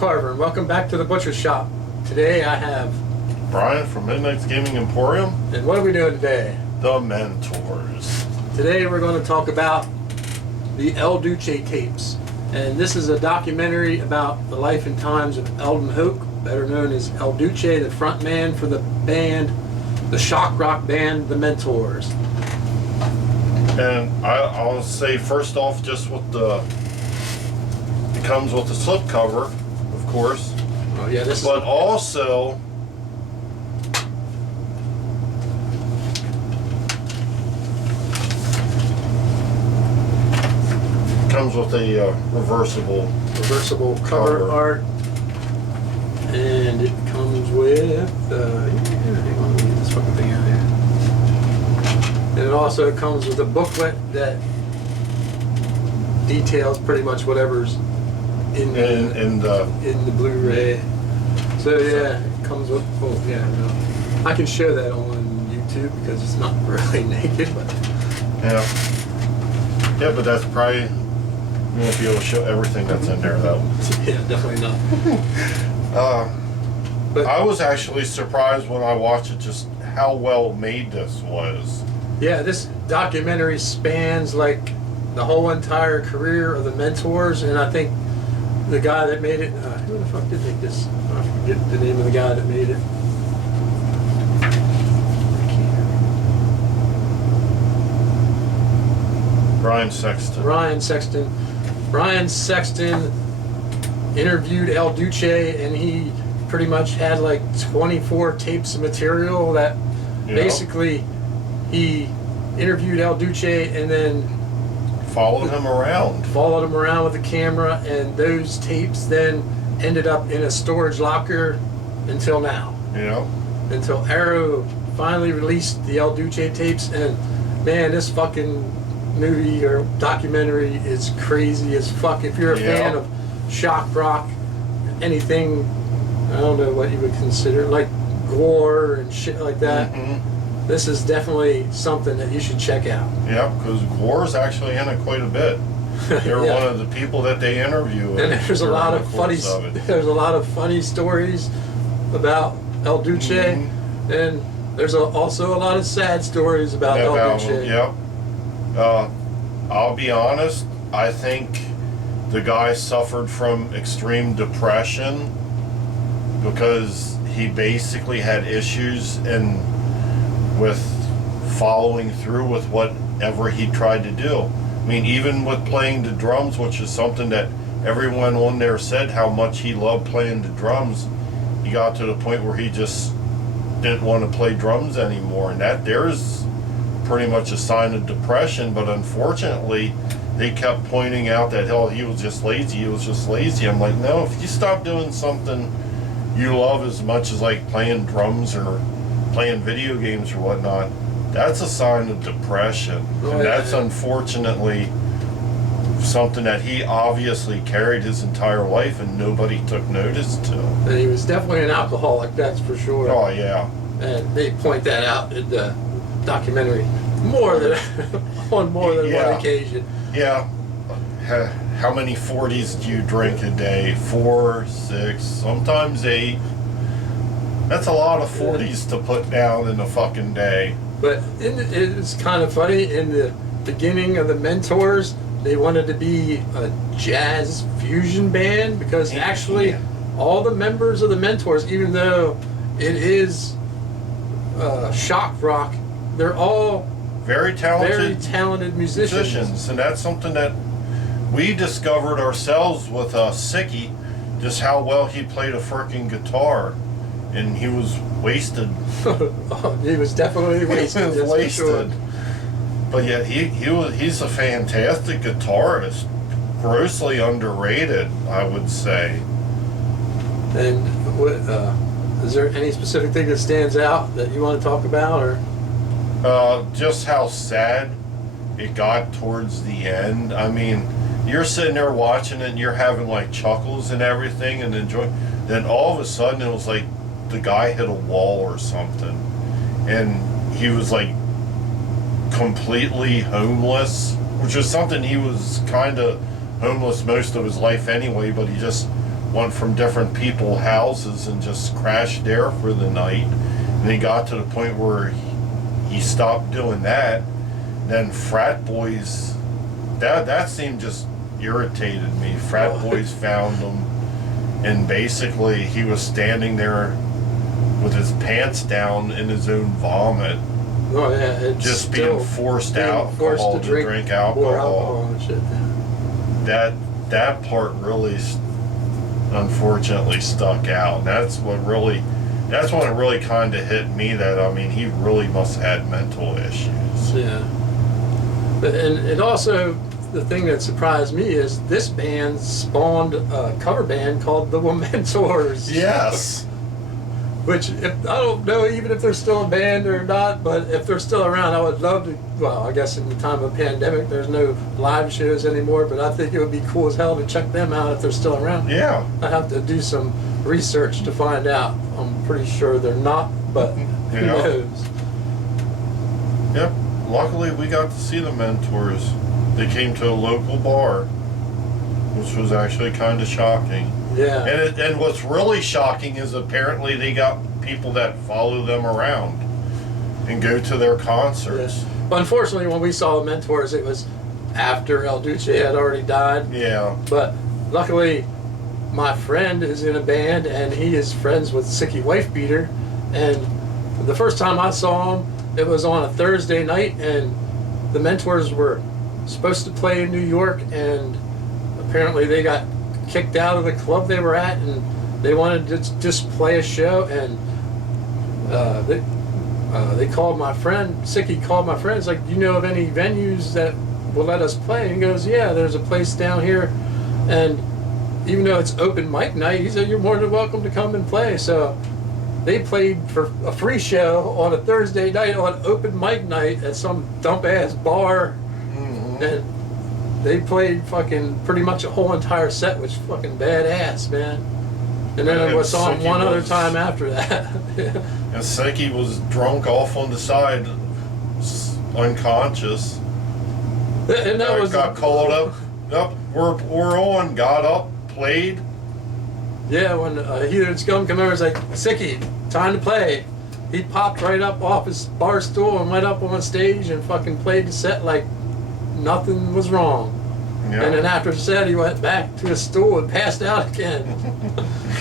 Carver, and welcome back to the Butcher Shop. Today I have Brian from Midnight's Gaming Emporium. And what are we doing today? The Mentors. Today we're going to talk about the Duce Tapes. And this is a documentary about the life and times of Eldon Hoke, better known as El Duce, the front man for the band, the shock rock band, the Mentors. And I'll say first off, just with it comes with the slipcover, of course. Oh yeah, this. But also, comes with a reversible cover art, and it comes with hang on, let me get this fucking thing out here. And it also comes with a booklet that details pretty much whatever's in the Blu-ray. So yeah, it comes with. Oh yeah, no. I can show that on YouTube because it's not really naked, but yeah, but that's probably. You won't be able to show everything that's in there, though. Yeah, definitely not. But I was actually surprised when I watched it just how well made this was. Yeah, this documentary spans like the whole entire career of the Mentors, and I think the guy that made it, who the fuck did make this? I forget the name of the guy that made it. Brian Sexton. Brian Sexton interviewed El Duce, and he pretty much had like 24 tapes of material that basically he interviewed El Duce and then followed him around with the camera, and those tapes then ended up in a storage locker until now. Yeah. Until Arrow finally released the El Duce tapes, and man, this fucking movie or documentary is crazy as fuck. If you're a fan of shock rock, anything, I don't know what you would consider, like gore and shit like that, this is definitely something that you should check out. Yeah, because gore's actually in it quite a bit. They're one of the people that they interview. And there's a lot of funny stories about El Duce, and there's also a lot of sad stories about El Duce. Yep. I'll be honest, I think the guy suffered from extreme depression because he basically had issues with following through with whatever he tried to do. I mean, even with playing the drums, which is something that everyone on there said how much he loved playing the drums, he got to the point where he just didn't want to play drums anymore, and that there's pretty much a sign of depression. But unfortunately, they kept pointing out that he was just lazy. I'm like, no, if you stop doing something you love as much as like playing drums or playing video games or whatnot, that's a sign of depression. And that's unfortunately something that he obviously carried his entire life and nobody took notice to. And he was definitely an alcoholic, that's for sure. Oh yeah. And they point that out in the documentary on more than one occasion. Yeah. How many 40s do you drink a day? 4, 6, sometimes 8. That's a lot of 40s to put down in a fucking day. But it's kind of funny, in the beginning of the Mentors, they wanted to be a jazz fusion band, because actually all the members of the Mentors, even though it is shock rock, they're all very talented musicians. And that's something that we discovered ourselves with Sicky, just how well he played a freaking guitar. And he was wasted. He was definitely wasted. He was wasted. Sure. But yet he's a fantastic guitarist. Grossly underrated, I would say. And is there any specific thing that stands out that you want to talk about, or? Just how sad it got towards the end. I mean, you're sitting there watching it and you're having like chuckles and everything and enjoying. Then all of a sudden it was like the guy hit a wall or something, and he was like completely homeless, which was something he was kind of homeless most of his life anyway, but he just went from different people's houses and just crashed there for the night. And he got to the point where he stopped doing that. Then frat boys, that seemed just irritated me. Frat boys found him, and basically he was standing there with his pants down in his own vomit. Oh yeah, it's just being forced alcohol to drink alcohol. And shit. Yeah. That part really, unfortunately, stuck out. That's when it really kind of hit me. That, I mean, he really must have had mental issues. Yeah. But and it also, the thing that surprised me is this band spawned a cover band called the Womentors. Yes. Which, I don't know even if they're still a band or not, but if they're still around, I would love to. Well, I guess in the time of a pandemic, there's no live shows anymore, but I think it would be cool as hell to check them out if they're still around. Yeah. I'd have to do some research to find out. I'm pretty sure they're not, but who knows? Yep. Luckily, we got to see the Mentors. They came to a local bar, which was actually kind of shocking. Yeah. And what's really shocking is apparently they got people that follow them around and go to their concerts. Yeah. But unfortunately, when we saw the Mentors, it was after El Duce had already died. Yeah. But luckily, my friend is in a band, and he is friends with Sicky Wife Beater. And the first time I saw him, it was on a Thursday night, and the Mentors were supposed to play in New York, and apparently they got kicked out of the club they were at, and they wanted to just play a show, and they called my friend. Sicky called my friend. It's like, do you know of any venues that will let us play? And he goes, yeah, there's a place down here, and even though it's open mic night, he said you're more than welcome to come and play. So they played for a free show on a Thursday night on open mic night at some dump ass bar, and they played fucking pretty much a whole entire set, which was fucking badass, man. And then I saw him one other time after that. And Seki was drunk off on the side, unconscious. And that was got called up. Yep, we're on. Got up, played. Yeah, when Heathen Scum came over, was like, Sicky, time to play. He popped right up off his bar stool and went up on stage and fucking played the set like nothing was wrong. Yeah. And then after the set, he went back to his stool and passed out again.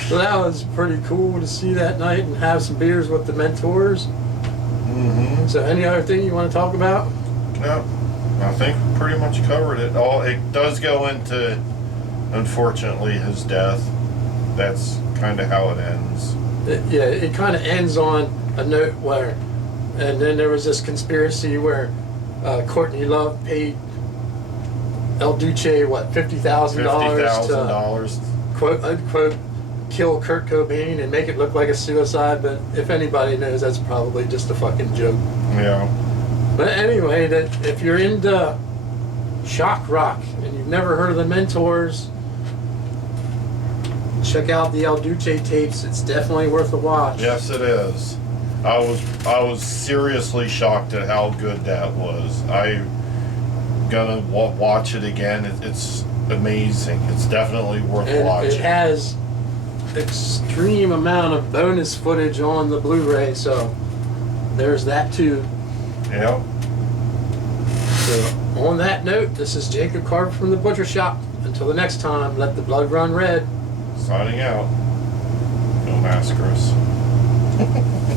So that was pretty cool to see that night and have some beers with the Mentors. So any other thing you want to talk about? No, I think we pretty much covered it. It does go into, unfortunately, his death. That's kind of how it ends. It kind of ends on a note where, and then there was this conspiracy where Courtney Love paid El Duce, what, $50,000 to quote unquote kill Kurt Cobain and make it look like a suicide, but if anybody knows, that's probably just a fucking joke. Yeah. But anyway, that if you're into shock rock and you've never heard of the Mentors, check out the El Duce tapes. It's definitely worth a watch. Yes, it is. I was seriously shocked at how good that was. I'm gonna watch it again. It's amazing. It's definitely worth watching. It has extreme amount of bonus footage on the Blu-ray, so there's that too. Yeah. So on that note, this is Jacob Carver from the Butcher Shop. Until the next time, let the blood run red. Signing out. No massacres.